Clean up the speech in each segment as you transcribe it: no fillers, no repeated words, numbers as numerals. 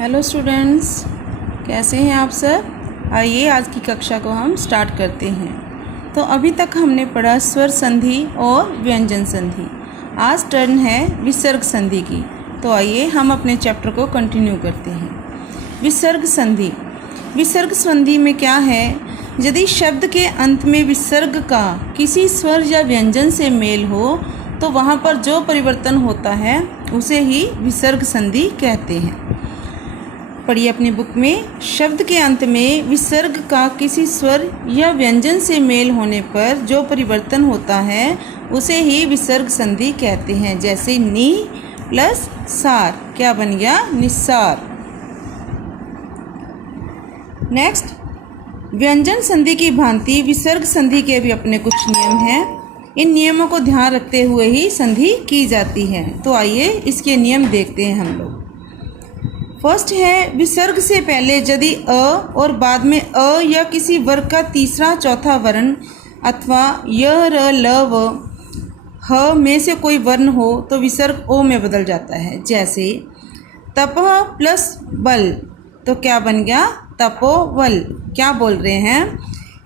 Hello students, कैसे हैं आप सब। आइए आज की कक्षा को हम स्टार्ट करते हैं। तो अभी तक हमने पढ़ा स्वर संधि और व्यंजन संधि। आज टर्न है विसर्ग संधि की। तो आइए हम अपने चैप्टर को कंटिन्यू करते हैं। विसर्ग संधि। विसर्ग संधि में क्या है, यदि शब्द के अंत में विसर्ग का किसी स्वर या व्यंजन से मेल हो तो वहाँ पर जो परिवर्तन होता है उसे ही विसर्ग संधि कहते हैं। पढ़िए अपनी बुक में। शब्द के अंत में विसर्ग का किसी स्वर या व्यंजन से मेल होने पर जो परिवर्तन होता है उसे ही विसर्ग संधि कहते हैं। जैसे नी प्लस सार क्या बन गया, निस्सार। नेक्स्ट, व्यंजन संधि की भांति विसर्ग संधि के भी अपने कुछ नियम हैं। इन नियमों को ध्यान रखते हुए ही संधि की जाती है। तो आइए इसके नियम देखते हैं हम लोग। फर्स्ट है, विसर्ग से पहले यदि अ और बाद में अ या किसी वर्ग का तीसरा चौथा वर्ण अथवा य र ल व ह में से कोई वर्ण हो तो विसर्ग ओ में बदल जाता है। जैसे तपह प्लस बल, तो क्या बन गया, तपोवल। क्या बोल रहे हैं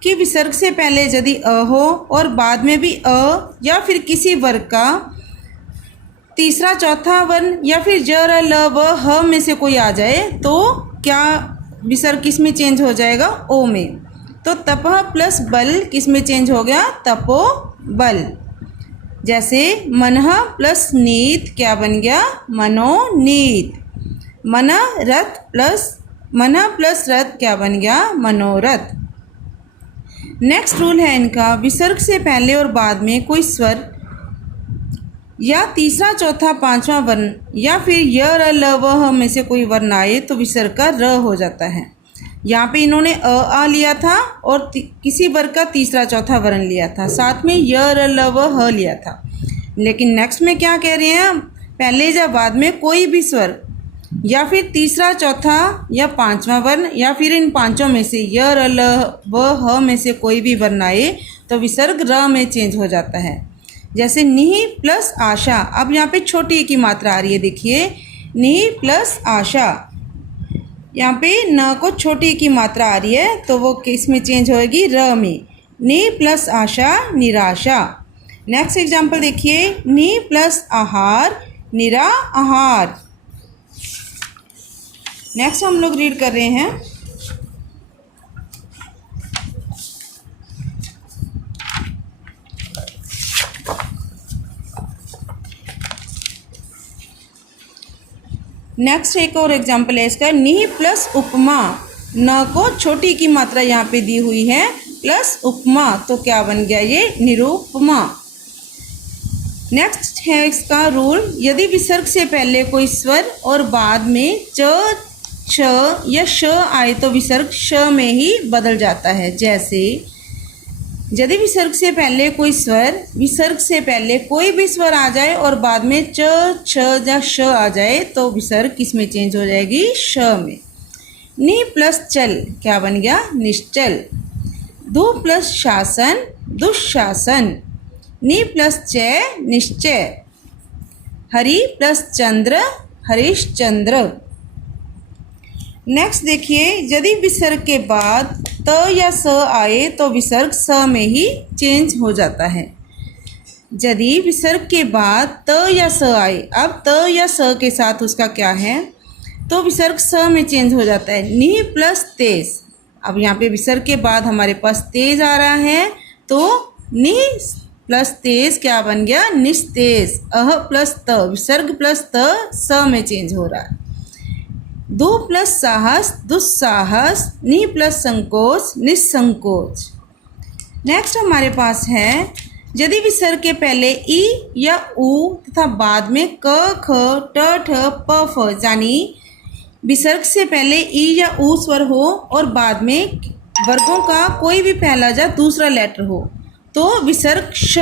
कि विसर्ग से पहले यदि अ हो और बाद में भी अ या फिर किसी वर्ग का तीसरा चौथा वर्ण या फिर ज र ल व ह में से कोई आ जाए तो क्या विसर्ग किस में चेंज हो जाएगा, ओ में। तो तपह प्लस बल किस में चेंज हो गया, तपो बल। जैसे मनः प्लस नीत क्या बन गया, मनोनीत। मनः प्लस रथ क्या बन गया, मनोरथ। नेक्स्ट रूल है इनका, विसर्ग से पहले और बाद में कोई स्वर या तीसरा चौथा पांचवा वर्ण या फिर य र ल व ह में से कोई वर्ण आए तो विसर्ग का र हो जाता है। यहाँ पे इन्होंने अ आ लिया था और किसी वर्ग का तीसरा चौथा वर्ण लिया था, साथ में य र ल व ह लिया था। लेकिन नेक्स्ट में क्या कह रहे हैं, पहले या बाद में कोई भी स्वर या फिर तीसरा चौथा या पांचवा वर्ण या फिर इन पांचों में से य र ल व ह में से कोई भी वर्ण आए तो विसर्ग र में चेंज हो जाता है। जैसे निहि प्लस आशा। अब यहाँ पे छोटी की मात्रा आ रही है, देखिए निहि प्लस आशा। यहाँ पे न को छोटी की मात्रा आ रही है तो वो किस में चेंज होएगी, र में। नि प्लस आशा, निराशा। नेक्स्ट एग्जाम्पल देखिए, नि प्लस आहार, निरा आहार। नेक्स्ट हम लोग रीड कर रहे हैं, नेक्स्ट एक और एग्जाम्पल है इसका, नि प्लस उपमा। न को छोटी की मात्रा यहाँ पे दी हुई है प्लस उपमा, तो क्या बन गया ये, निरुपमा। नेक्स्ट है इसका रूल, यदि विसर्ग से पहले कोई स्वर और बाद में च छ या श आए तो विसर्ग श में ही बदल जाता है। जैसे यदि विसर्ग से पहले कोई भी स्वर आ जाए और बाद में च छ या श आ जाए तो विसर्ग किस में चेंज हो जाएगी, श में। नि प्लस चल क्या बन गया, निश्चल। दु प्लस शासन, दुशासन। नि प्लस चय, निश्चय। हरि प्लस चंद्र, हरिश्चंद्र। नेक्स्ट देखिए, यदि विसर्ग के बाद त या स आए तो विसर्ग स में ही चेंज हो जाता है। यदि विसर्ग के बाद त या स आए, अब त या स के साथ उसका क्या है, तो विसर्ग स में चेंज हो जाता है। नि प्लस तेज। अब यहाँ पे विसर्ग के बाद हमारे पास तेज आ रहा है तो नि प्लस तेज क्या बन गया, निस्तेज। अह प्लस त, विसर्ग प्लस त स में चेंज हो रहा है। दु प्लस साहस, दुस्साहस। नि प्लस संकोच, निस्संकोच। नेक्स्ट हमारे पास है, यदि विसर्ग के पहले ई या उ तथा बाद में क ख ट ठ प फ यानी विसर्ग से पहले ई या उ स्वर हो और बाद में वर्गों का कोई भी पहला या दूसरा लेटर हो तो विसर्ग श,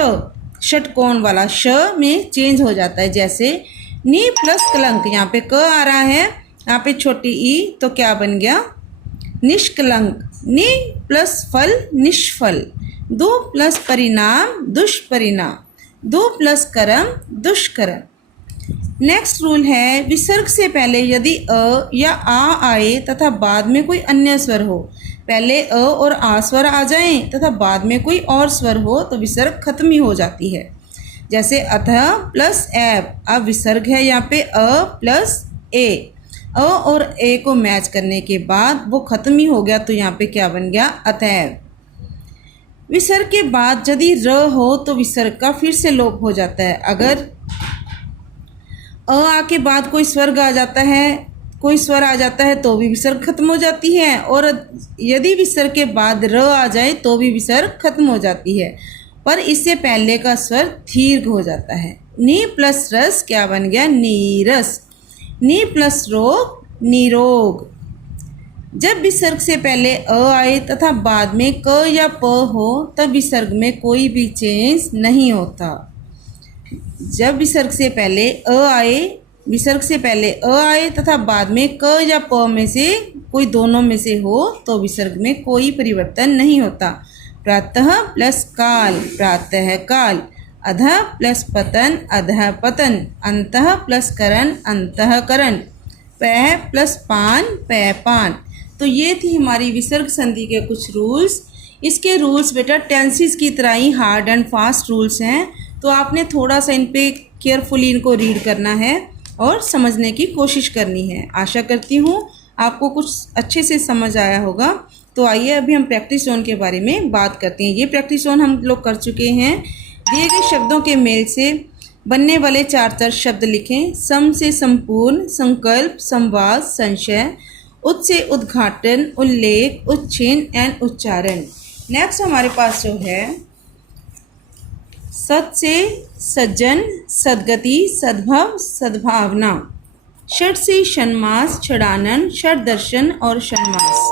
षटकोण वाला श में चेंज हो जाता है। जैसे नि प्लस कलंक, यहाँ पे क आ रहा है, यहाँ पे छोटी ई तो क्या बन गया, निष्कलंक। नि प्लस फल, निष्फल। दु प्लस परिणाम, दुष्परिणाम। दु प्लस कर्म, दुष्कर्म। नेक्स्ट रूल है, विसर्ग से पहले यदि अ या आ आए तथा बाद में कोई अन्य स्वर हो, पहले अ और आ स्वर आ जाएं तथा बाद में कोई और स्वर हो तो विसर्ग खत्म ही हो जाती है। जैसे अतः प्लस एब, अब विसर्ग है यहाँ पे अ प्लस ए, अ और ए को मैच करने के बाद वो खत्म ही हो गया, तो यहाँ पे क्या बन गया, अतएव। विसर्ग के बाद यदि र हो तो विसर्ग का फिर से लोप हो जाता है। अगर आ के बाद कोई स्वर्ग आ जाता है, कोई स्वर आ जाता है तो भी विसर्ग खत्म हो जाती है, और यदि विसर्ग के बाद र आ जाए तो भी विसर्ग खत्म हो जाती है, पर इससे पहले का स्वर दीर्घ हो जाता है। नी प्लस रस क्या बन गया, नीरस। नी प्लस रोग, निरोग। जब विसर्ग से पहले अ आए तथा बाद में क या प हो तब विसर्ग में कोई भी चेंज नहीं होता। जब विसर्ग से पहले अ आए तथा बाद में क या प में से कोई दोनों में से हो तो विसर्ग में कोई परिवर्तन नहीं होता। प्रातः प्लस काल, प्रातः काल। अधः प्लस पतन, अधः पतन। अंतः प्लस करण, अंतः करण। पह प्लस पान, पह पान। तो ये थी हमारी विसर्ग संधि के कुछ रूल्स। इसके रूल्स बेटा टेंसेस की तरह ही हार्ड एंड फास्ट रूल्स हैं, तो आपने थोड़ा सा इन पे केयरफुली इनको रीड करना है और समझने की कोशिश करनी है। आशा करती हूँ आपको कुछ अच्छे से समझ आया होगा। तो आइए अभी हम प्रैक्टिस जोन के बारे में बात करते हैं। ये प्रैक्टिस जोन हम लोग कर चुके हैं। दिए गए शब्दों के मेल से बनने वाले 4 शब्द लिखें। सम से संपूर्ण, संकल्प, संवाद, संशय। उत से उद्घाटन, उल्लेख, उच्चैन एंड उच्चारण। नेक्स्ट हमारे पास जो है सत से सज्जन, सद्गति, सद्भव, सद्भावना। षट से षण्मास, षडानन, षड दर्शन और षण्मास।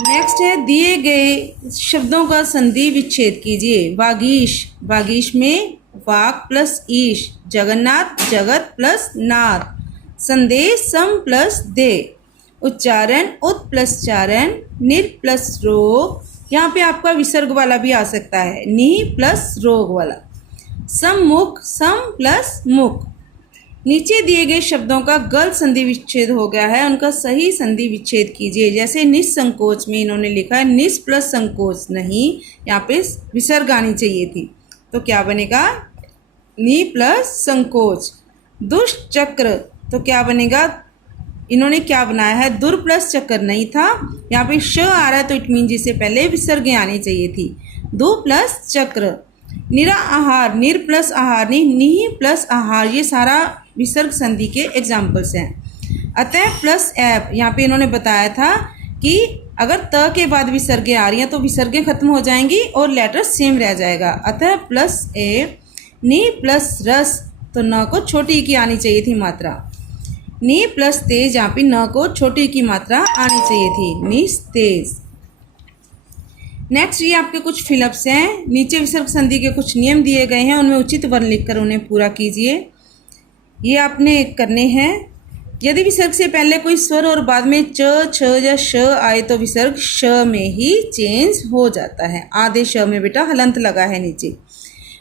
नेक्स्ट है दिए गए शब्दों का संधि विच्छेद कीजिए। वागीश, वागीश में वाक प्लस ईश। जगन्नाथ, जगत प्लस नाथ। संदेश, सम प्लस दे। उच्चारण, उत प्लस चारण। निर प्लस रोग, यहाँ पे आपका विसर्ग वाला भी आ सकता है, नि प्लस रोग वाला। सम्मुख, सम प्लस मुख। नीचे दिए गए शब्दों का गलत संधि विच्छेद हो गया है, उनका सही संधि विच्छेद कीजिए। जैसे निसंकोच में इन्होंने लिखा है निस प्लस संकोच, नहीं, यहाँ पे विसर्ग आनी चाहिए थी, तो क्या बनेगा, नि प्लस संकोच। दुष्ट चक्र, तो क्या बनेगा, इन्होंने क्या बनाया है, दुर प्लस चक्र नहीं था, यहाँ पे श आ रहा है तो इट मीन जिससे पहले विसर्ग आनी चाहिए थी। दु प्लस चक्र। निरा आहार, निर प्लस आहार, नि प्लस आहार, ये सारा विसर्ग संधि के एग्जाम्पल्स हैं। अतः प्लस ऐप, यहाँ पे इन्होंने बताया था कि अगर त के बाद विसर्गें आ रही हैं तो विसर्गें खत्म हो जाएंगी और लेटर सेम रह जाएगा। अतः प्लस ए। नि प्लस रस, तो न को छोटी की आनी चाहिए थी मात्रा। नि प्लस तेज, यहाँ पे न को छोटी की मात्रा आनी चाहिए थी, निस्तेज। नेक्स्ट ये आपके कुछ फिलअप्स हैं। नीचे विसर्ग संधि के कुछ नियम दिए गए हैं, उनमें उचित वर्ण लिखकर उन्हें पूरा कीजिए। ये आपने करने हैं। यदि विसर्ग से पहले कोई स्वर और बाद में च, छ या श आए तो विसर्ग श में ही चेंज हो जाता है। आधे श में बेटा हलंत लगा है नीचे।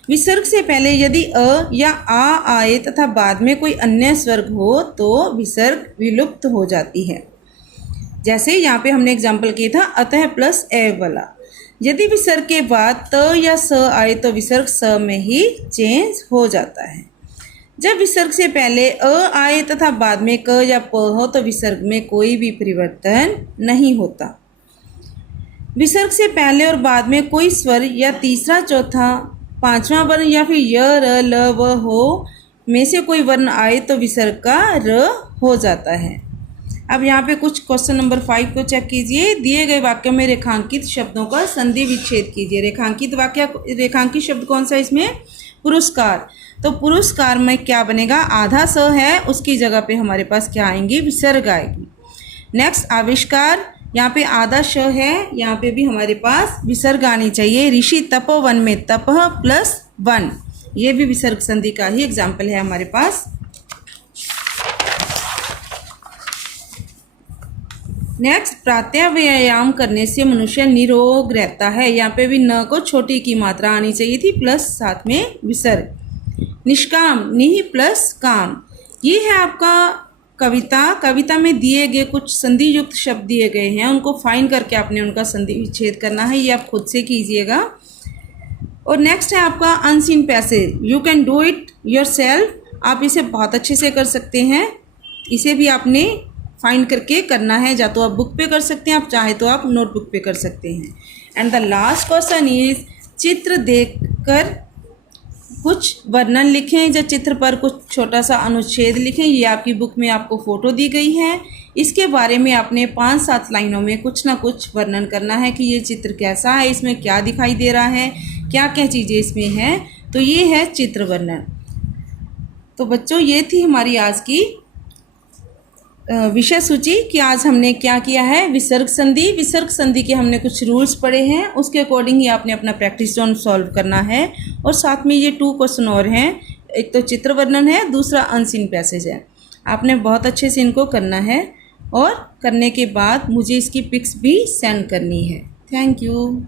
विसर्ग से पहले यदि अ या आ आए तथा बाद में कोई अन्य स्वर्ग हो तो विसर्ग विलुप्त हो जाती है। जैसे यहाँ पे हमने एग्जाम्पल किया था अतः प्लस ए वाला। यदि विसर्ग के बाद त या स आए तो विसर्ग स में ही चेंज हो जाता है। जब विसर्ग से पहले अ आए तथा बाद में क या प हो तो विसर्ग में कोई भी परिवर्तन नहीं होता। विसर्ग से पहले और बाद में कोई स्वर या तीसरा, चौथा, पांचवा वर्ण या फिर य, र, ल, व, हो में से कोई वर्ण आए तो विसर्ग का र हो जाता है। अब यहाँ पे कुछ क्वेश्चन नंबर 5 को चेक कीजिए। दिए गए वाक्यों में रेखांकित शब्दों का संधि विच्छेद कीजिए। रेखांकित शब्द कौन सा इसमें, पुरस्कार। तो पुरस्कार में क्या बनेगा, आधा स है, उसकी जगह पे हमारे पास क्या आएंगी, विसर्ग आएगी। नेक्स्ट आविष्कार, यहाँ पे आधा श है, यहाँ पे भी हमारे पास विसर्ग आनी चाहिए। ऋषि तपोवन में तपह प्लस वन, ये भी विसर्ग संधि का ही एग्जाम्पल है हमारे पास। नेक्स्ट प्रातः व्यायाम करने से मनुष्य निरोग रहता है। यहाँ पे भी न को छोटी की मात्रा आनी चाहिए थी प्लस साथ में विसर्ग। निष्काम, निह प्लस काम। ये है आपका कविता में दिए गए कुछ संधि युक्त शब्द दिए गए हैं, उनको फाइंड करके आपने उनका संधि विच्छेद करना है। ये आप खुद से कीजिएगा। और नेक्स्ट है आपका unseen passage. You can do it yourself. आप इसे बहुत अच्छे से कर सकते हैं। इसे भी आपने फाइंड करके करना है। या तो आप बुक पे कर सकते हैं, आप चाहे तो आप नोटबुक पे कर सकते हैं। And the last question is, चित्र देखकर कुछ वर्णन लिखें या चित्र पर कुछ छोटा सा अनुच्छेद लिखें। ये आपकी बुक में आपको फ़ोटो दी गई है। इसके बारे में आपने 5-7 लाइनों में कुछ ना कुछ वर्णन करना है कि ये चित्र कैसा है, इसमें क्या दिखाई दे रहा है, क्या क्या चीज़ें इसमें हैं। तो ये है चित्र वर्णन। तो बच्चों, ये थी हमारी आज की विषय सूची कि आज हमने क्या किया है। विसर्ग संधि के हमने कुछ रूल्स पढ़े हैं, उसके अकॉर्डिंग ही आपने अपना प्रैक्टिस जोन सॉल्व करना है। और साथ में ये 2 क्वेश्चन और हैं, एक तो चित्र वर्णन है, दूसरा अनसीन पैसेज है। आपने बहुत अच्छे से इनको करना है और करने के बाद मुझे इसकी पिक्स भी सेंड करनी है। Thank you.